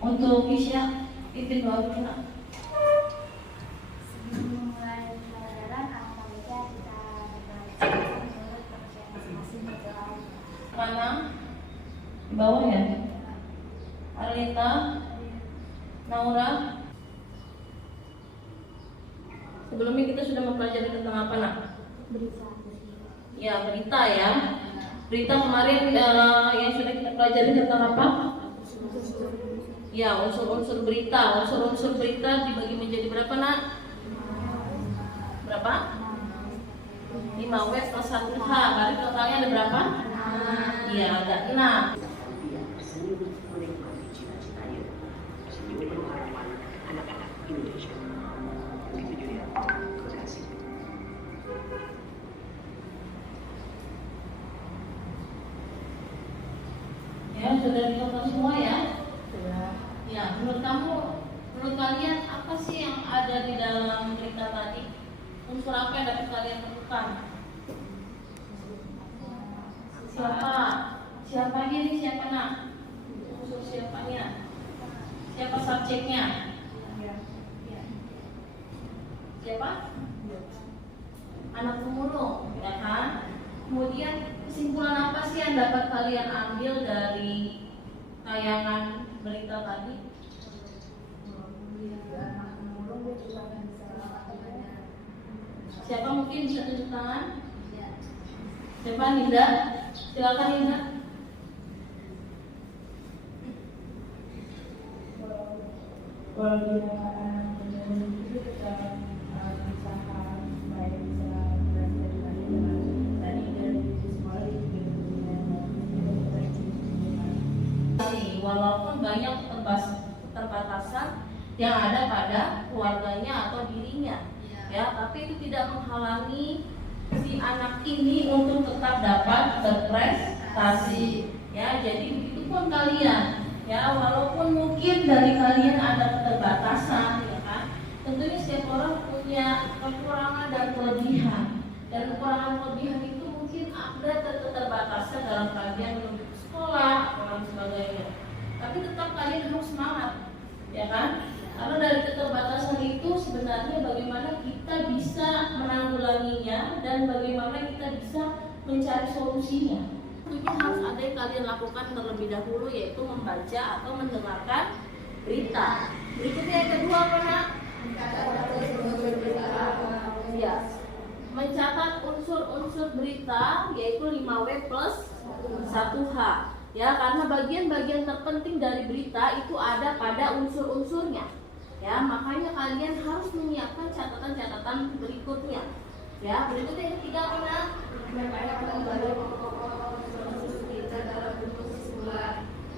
Untuk Isya, pimpin doa dulu nak. Sebelum memulai pelajaran, alangkah baiknya kita membaca menurut manusia masing-masing berdoa. Mana? Di bawah ya. Arlita, Naura. Sebelumnya kita sudah mempelajari tentang apa nak? Berita. Ya, berita ya. Berita kemarin yang sudah kita pelajari tentang apa? Ya, unsur-unsur berita. Unsur-unsur berita dibagi menjadi berapa nak? Berapa? 5W plus 1H. Berarti totalnya ada berapa? Iya, ada 6. Senyum menikmati cita-citanya, senyum penuh harapan anak-anak Indonesia. Begitu Julia, terima kasih. Ya, sudah ditonton semua ya? Ya, menurut kalian apa sih yang ada di dalam berita tadi? Unsur apa yang dapat kalian temukan? Siapa? Siapanya nih? Siapa nak? Unsur siapanya? Siapa subjeknya? Siapa? Anak pemulung, ya kan? Kemudian kesimpulan apa sih yang dapat kalian ambil dari tayangan berita tadi? Siapa mungkin bisa tunjuk tangan? Siapa? Ninda? Silakan Ninda. Kalau dia anak pemulung itu kita usaha supaya bisa belajar dari dengan tadi dari sekolah itu Walaupun banyak keterbatasan yang ada pada keluarganya atau dirinya, ya, tapi itu tidak menghalangi si anak ini untuk tetap dapat berprestasi, ya. Jadi begitu pun kalian, ya, walaupun mungkin dari kalian ada keterbatasan, ya kan, tentunya setiap orang punya kekurangan dan kelebihan, dan kekurangan kelebihan itu mungkin ada keterbatasan dalam kalian menuju sekolah atau lain sebagainya. Tapi tetap kalian harus semangat, ya kan? Karena dari keterbatasan itu sebenarnya bagaimana kita bisa menanggulanginya dan bagaimana kita bisa mencari solusinya. Tentunya harus ada yang kalian lakukan terlebih dahulu, yaitu membaca atau mendengarkan berita. Berikutnya yang kedua apa nak? Ya, mencatat unsur-unsur berita, yaitu 5W plus 1H. Ya, karena bagian-bagian terpenting dari berita itu ada pada unsur-unsurnya. Ya, makanya kalian harus menyiapkan catatan-catatan berikutnya. Ya, berikutnya yang ketiga apa nak?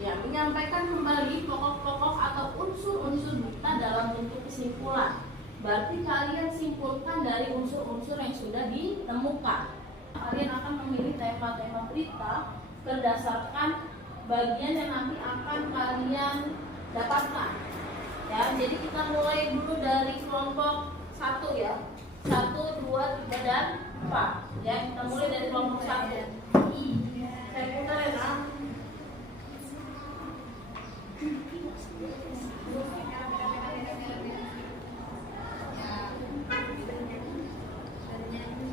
Ya, menyampaikan kembali pokok-pokok atau unsur-unsur berita dalam bentuk kesimpulan. Berarti kalian simpulkan dari unsur-unsur yang sudah ditemukan. Kalian akan memilih tema-tema berita berdasarkan bagian yang nanti akan kalian dapatkan. Ya, jadi kita mulai dulu dari kelompok 1 ya. 1, 2, 3 dan 4. Ya, kita mulai dari kelompok 1. Saya putar ya, Nak.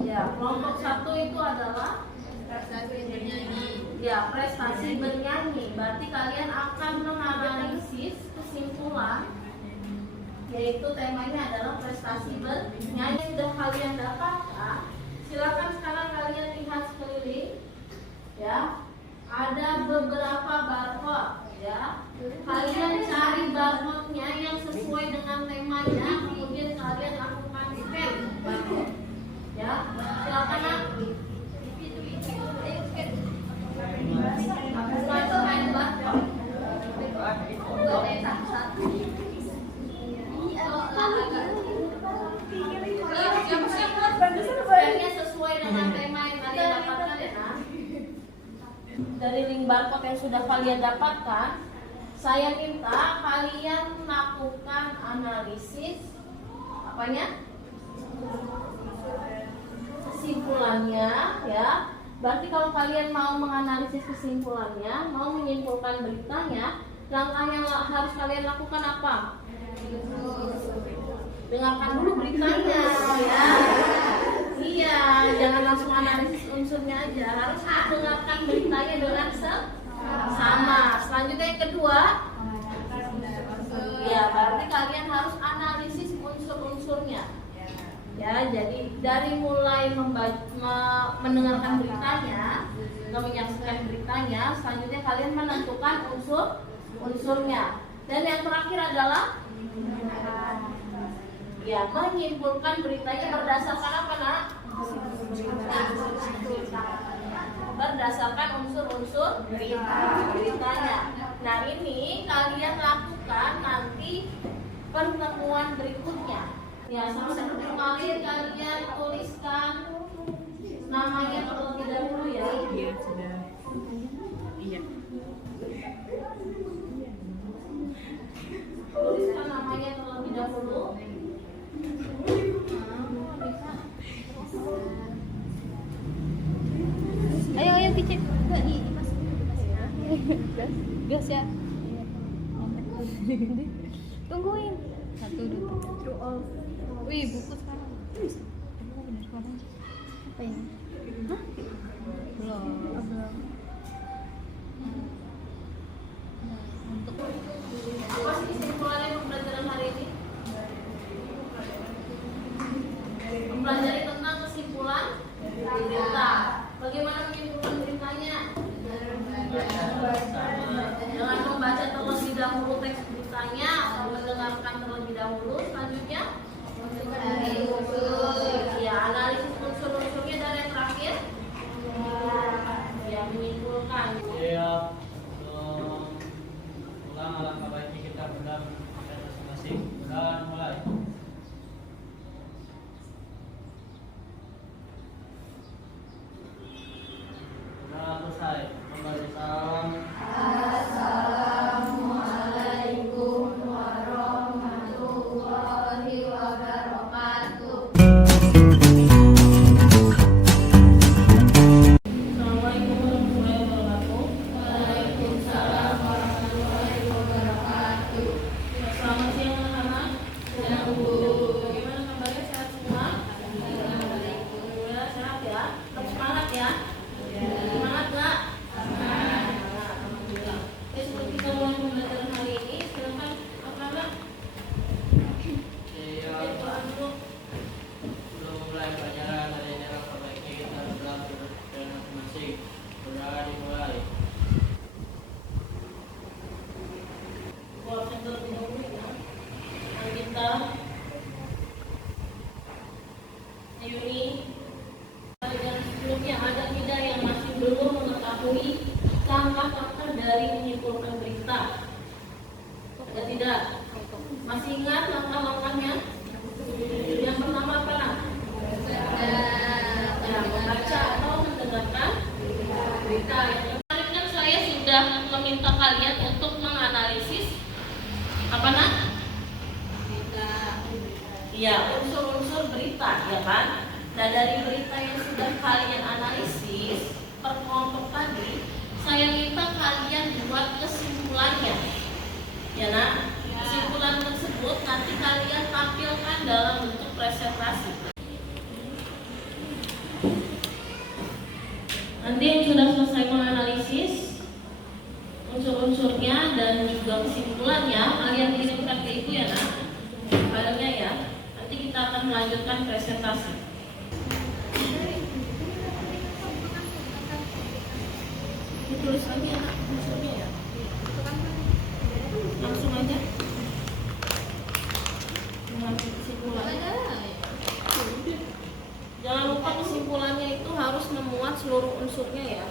Ya, kelompok 1 itu adalah prestasi bernyanyi. Berarti kalian akan menganalisis kesimpulan, yaitu temanya adalah prestasi bernyanyi. Sudah kalian dapatkan, silakan sekarang kalian lihat sekeliling. Ya, ada beberapa barcode. Ya, kalian cari barcode-nya yang sesuai dengan temanya, kemudian kalian lakukan scan barcode. Ya, silakan nak. Sesuai dengan tema yang kalian dapatkan ya, nah. Dari link barcode yang sudah kalian dapatkan, saya minta kalian melakukan analisis apanya? Kesimpulannya, ya. Berarti kalau kalian mau menganalisis kesimpulannya, mau menyimpulkan beritanya, langkah yang harus kalian lakukan apa? Dengarkan dulu beritanya ya. Iya, jangan langsung analisis unsurnya aja, harus dengarkan beritanya dengan sama. Selanjutnya yang kedua, ya berarti kalian harus analisis unsur-unsurnya. Ya, jadi dari mulai mendengarkan beritanya, menyaksikan beritanya, selanjutnya kalian menentukan unsurnya. Dan yang terakhir adalah ya menyimpulkan beritanya berdasarkan apa, Nak? Berdasarkan unsur-unsur beritanya. Nah, ini kalian lakukan nanti pertemuan berikutnya. Ya, sebelum kalian tuliskan namanya terlebih dahulu ya. Iya, sudah. Iya. Tuliskan namanya terlebih dahulu. Ayo kicip. Gas ya. Tungguin. 1, 2, 3. Wih, buku sekarang. Apa ini? Hah? Belum. Untuk Apa sih kesimpulannya pembelajaran hari ini? Mempelajari tentang kesimpulan berita. Bagaimana menyimpulkan beritanya? Dengan membaca terlebih dahulu teks beritanya atau mendengarkan terlebih dahulu. Selanjutnya, ya analisis unsur-unsurnya, dan yang terakhir, ya menyimpulkan. Ya, ulang alangkah baiknya kita benar masing-masing. Dan mulai. Sudah selesai. Kembali salam. Assalamualaikum warahmatullahi wabarakatuh. Waalaikumsalam warahmatullahi wabarakatuh. Selamat siang anak-anak. Siang Bu. Bagaimana kabarnya, sehat semua? Alhamdulillah sehat ya. Tetap semangat ya. Semangat nggak? Semangat. Alhamdulillah. Oke, sebelum kita mulai pembelajaran hari ini, silakan anak-anak Ya, doa dulu. belum mulai pelajaran hari ini alangkah baiknya kita benar dan masing-masing. Sudah dimulai. Buat yang terlebih dahulu ya. Dan kita Yuni, dan sebelumnya ada tidak yang masih belum mengetahui langkah-langkah dari menyimpulkan berita? Ya tidak? Masih ingat langkah-langkahnya? Yang pertama apa, Nak? Ya, membaca atau mendengarkan berita. Yang kemarin kan saya sudah meminta kalian untuk menganalisis apa, Nak? Ya, unsur-unsur berita, ya kan? Nah, dari berita yang sudah kalian analisis per kelompok tadi, saya minta kalian buat kesimpulannya. Ya, Nak? Kesimpulan tersebut nanti kalian tampilkan dalam bentuk presentasi. Nanti yang sudah selesai menganalisis unsur-unsurnya dan juga kesimpulannya, kalian kirimkan ke Ibu ya, Nak? Filenya ya. Nanti kita akan melanjutkan presentasi. Ditulis lagi ya, Nak, unsurnya ya. Langsung aja. Mengambil kesimpulannya. Jangan lupa kesimpulannya itu harus memuat seluruh unsurnya ya.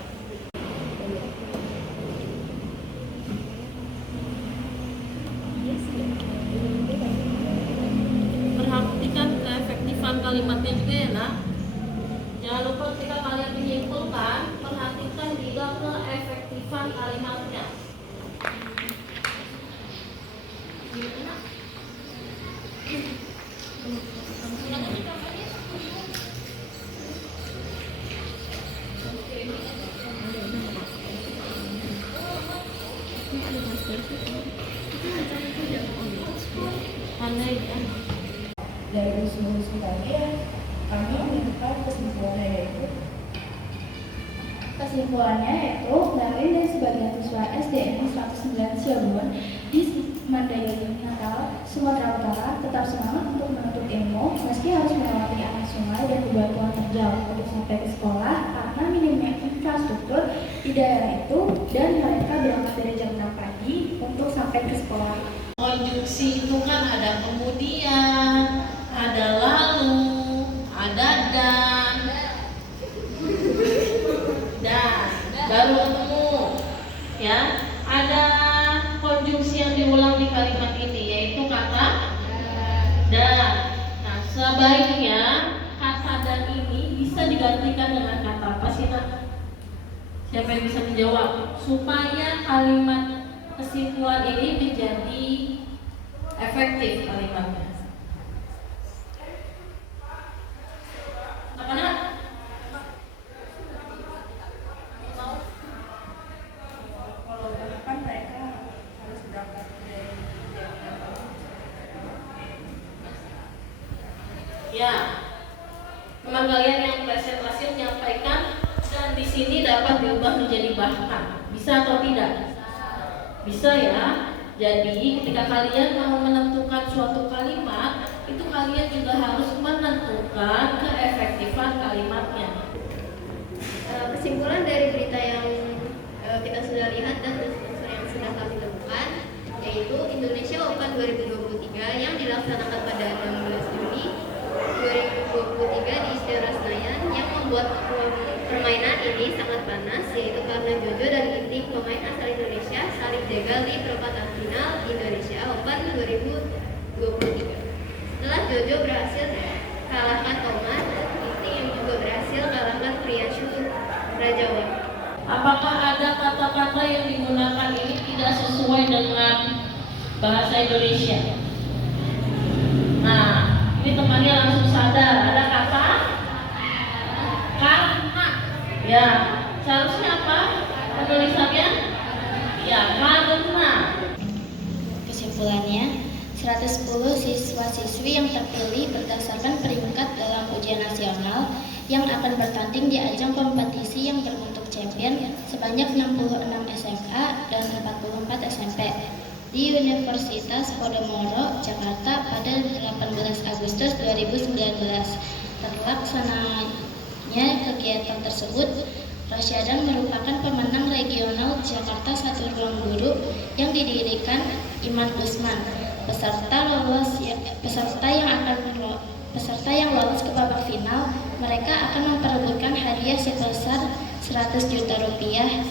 Perhatikan keefektifan kalimatnya juga ya, Nak. Jangan lupa ketika kalian menyimpulkan, perhatikan juga keefektifan kalimatnya. Gimana? Oke. Aneh ya. Dari usul-usul tadi ya, kami menentukan kesimpulannya yaitu dalil dari sebagian siswa SDN 109 Cirebon di Mandailing Natal, Sumatera Utara tetap semangat untuk menuntut ilmu meski harus melewati arus sungai dan bebatuan terjal untuk sampai ke sekolah karena minimnya infrastruktur di daerah itu, dan mereka berangkat dari jam 6 pagi untuk sampai ke sekolah. Konjungsi itu kan ada kemudian, ada lalu, ada dan baru ketemu ya. Ada konjungsi yang diulang di kalimat ini yaitu kata dan. Nah, sebaiknya kata dan ini bisa digantikan dengan kata apa sih, Nak? Siapa yang bisa menjawab supaya kalimat kesimpulan ini menjadi efektif kalimatnya? Apa, Nak? Kalau kan mereka harus berangkat dari Ya, teman kalian yang presentasi menyampaikan dan di sini dapat diubah menjadi bahkan. Bisa atau tidak? Bisa ya. Jadi ketika kalian mau menentukan suatu kalimat, itu kalian juga harus menentukan keefektifan kalimatnya. Kesimpulan dari berita yang kita sudah lihat dan yang sudah kami temukan, yaitu Indonesia Open 2023 yang dilaksanakan pada 16 Juni 2023 di Istora Senayan, yang membuat permainan ini sangat panas, yaitu karena Jojo dan tim pemain asal Indonesia saling jegal di perempatan final Indonesia Open 2023. Setelah Jojo berhasil kalahkan Thomas, Ginting yang juga berhasil kalahkan Priyanshu Rajawan. Apakah ada kata-kata yang digunakan ini tidak sesuai dengan bahasa Indonesia? Nah, ini temannya langsung sadar. Ada kata karena. Ya, seharusnya apa penulisannya? Ya, karena. Kesimpulannya, 110 siswa-siswi yang terpilih berdasarkan peringkat dalam ujian nasional yang akan bertanding di ajang kompetisi yang berbentuk champion sebanyak 66 SMA dan 44 SMP di Universitas Podomoro, Jakarta pada 18 Agustus 2019. Terlaksananya kegiatan tersebut, Rasyadan merupakan pemenang regional Jakarta Satu Ruang Guru yang didirikan Iman Usman. Peserta yang lolos ke babak final, mereka akan memperebutkan hadiah sebesar 100 juta rupiah.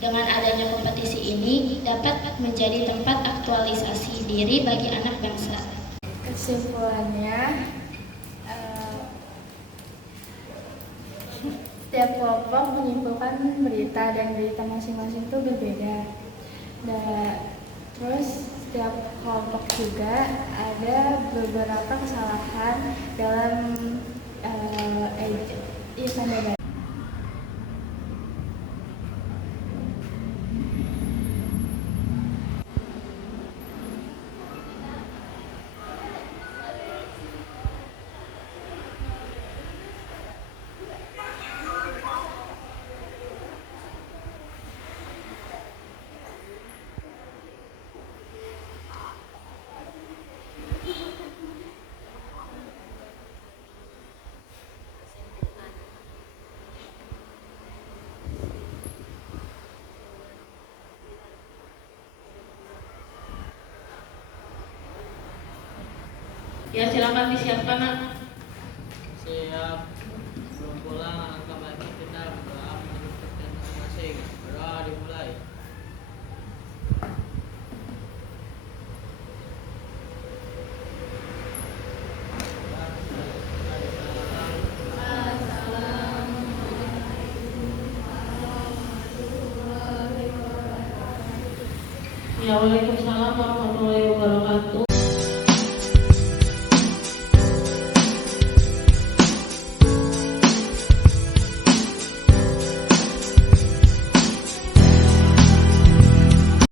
Dengan adanya kompetisi ini dapat menjadi tempat aktualisasi diri bagi anak bangsa. Kesimpulannya, setiap kelompok menyimpulkan berita dan berita masing-masing itu berbeda. Terus setiap kelompok juga ada beberapa kesalahan dalam event. Ya, silakan disiapkan, Nak. Siap. Belum pulang, angkat lagi kita berdoa menentukan masing-masing. Berdoa dimulai. Ya, waalaikumsalam